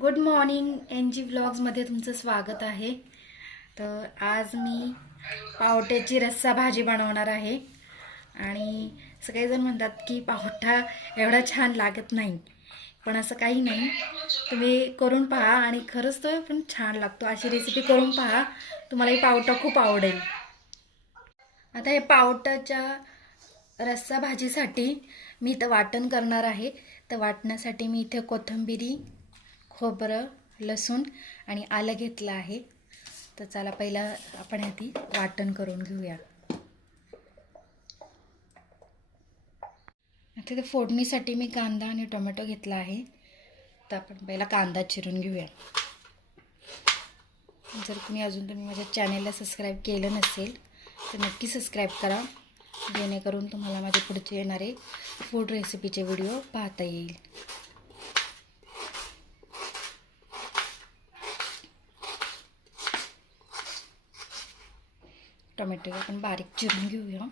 Good morning N G व्लॉग्समध्ये तुमचं स्वागत आहे। तर आज मी पावट्याची रस्सा भाजी बनवणार आहे आणि सगळेजण म्हणतात की पावटा एवढा छान लागत नाही, पण असं काही नाही। तुम्ही करून पहा आणि खरंच तो पण छान लागतो। अशी रेसिपी करून पहा, तुम्हाला ही पावटा खूप आवडेल। आता हे पावट्याच्या रस्सा भाजीसाठी मी इथं वाटण करणार आहे। तर वाटण्यासाठी मी इथे कोथिंबीर, खोबरं, लसूण आणि आलं घेतलं आहे। तर चला पहिला आपण आधी वाटण करून घेऊया। आता ते फोडणीसाठी मी कांदा आणि टोमॅटो घेतला आहे। तर आपण पहिला कांदा चिरून घेऊया। जर तुम्ही माझ्या चॅनेलला सबस्क्राईब केलं नसेल तर नक्की सबस्क्राईब करा, जेणेकरून तुम्हाला माझे पुढचे येणारे फूड रेसिपीचे व्हिडिओ पाहता येईल। टोमॅटो आपण बारीक चिरून घेऊया।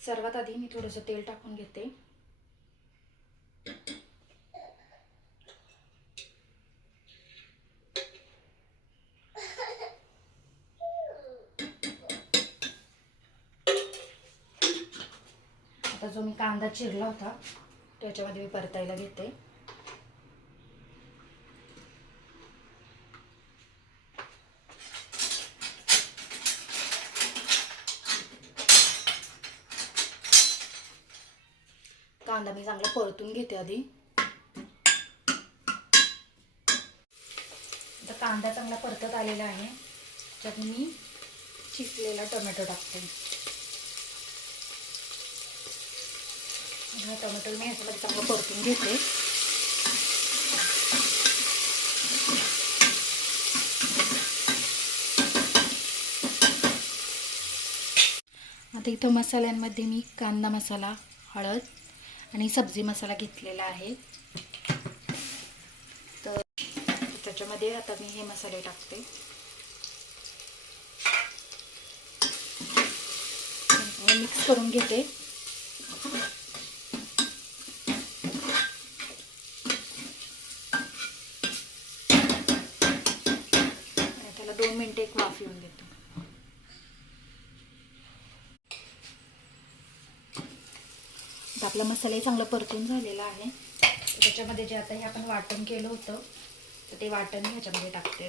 सर्वात आधी मी थोडंसं तेल टाकून घेते। आता जो मी कांदा चिरला होता त्याच्यामध्ये मी परतायला घेते। कांदा मी चांगला परतून घेते आधी। आता कांदा चांगला परतत आलेला आहे, त्यात मी चिरलेला टोमॅटो टाकते। हा टोमॅटो मी ह्याच्यामध्ये चांगलं परतून घेते। आता इथं मसाल्यांमध्ये मी कांदा मसाला, हळद आणि सब्जी मसाला घेतलेला आहे। तर त्याच्यामध्ये आता मी हे मसाले टाकते। मिक्स करून घेते। त्याला 2 मिनिटे एक वाफ येऊन देते। आपला मसालाही चांगला परतून झालेला आहे। त्याच्यामध्ये जे आता हे आपण वाटण केलं होतं तर ते वाटण ह्याच्यामध्ये टाकते।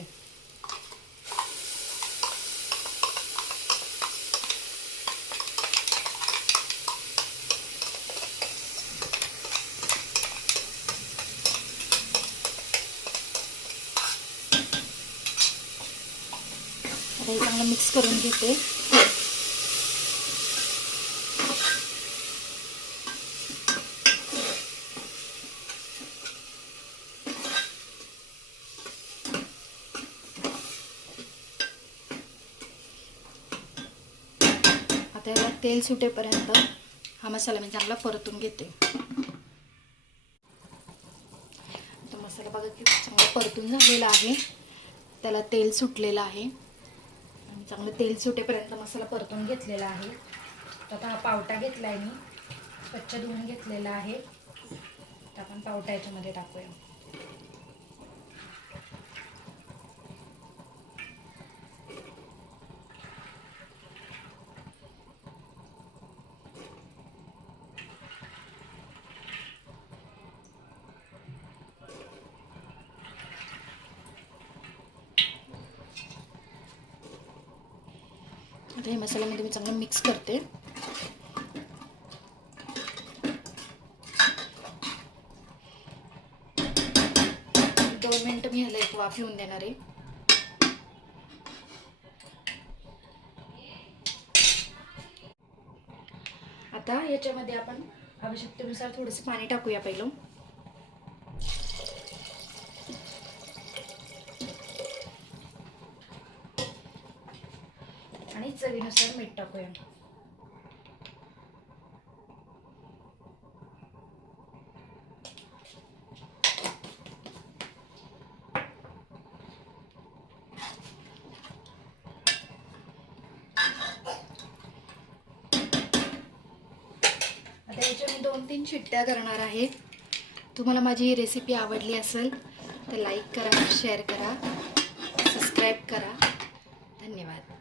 आता हे चांगलं मिक्स करून घेते। आता याला तेल सुटेपर्यंत हा मसाला मी चांगला परतून घेते। आता मसाला बघा की चांगला परतून झालेला आहे, त्याला तेल सुटलेलं आहे आणि चांगलं तेल सुटेपर्यंत मसाला परतून घेतलेला आहे। आता हा पावटा घेतला आहे, मी स्वच्छ धुवून घेतलेला आहे। तर आपण पावटा याच्यामध्ये टाकूया। आता हे मसाल्यामध्ये मी चांगलं मिक्स करते। दोन मिनिटं मी ह्याला एक वाफ येऊन देणार आहे। आता याच्यामध्ये आपण आवश्यकतेनुसार थोडंसं पाणी टाकूया पहिलं। आणि चवीनुसार मीठ टाकूया। याच्या मी 2-3 शिट्ट्या करणार आहे. तुम्हाला माझी ही रेसिपी आवडली असेल तर लाईक करा, शेअर करा, सबस्क्राईब करा. धन्यवाद.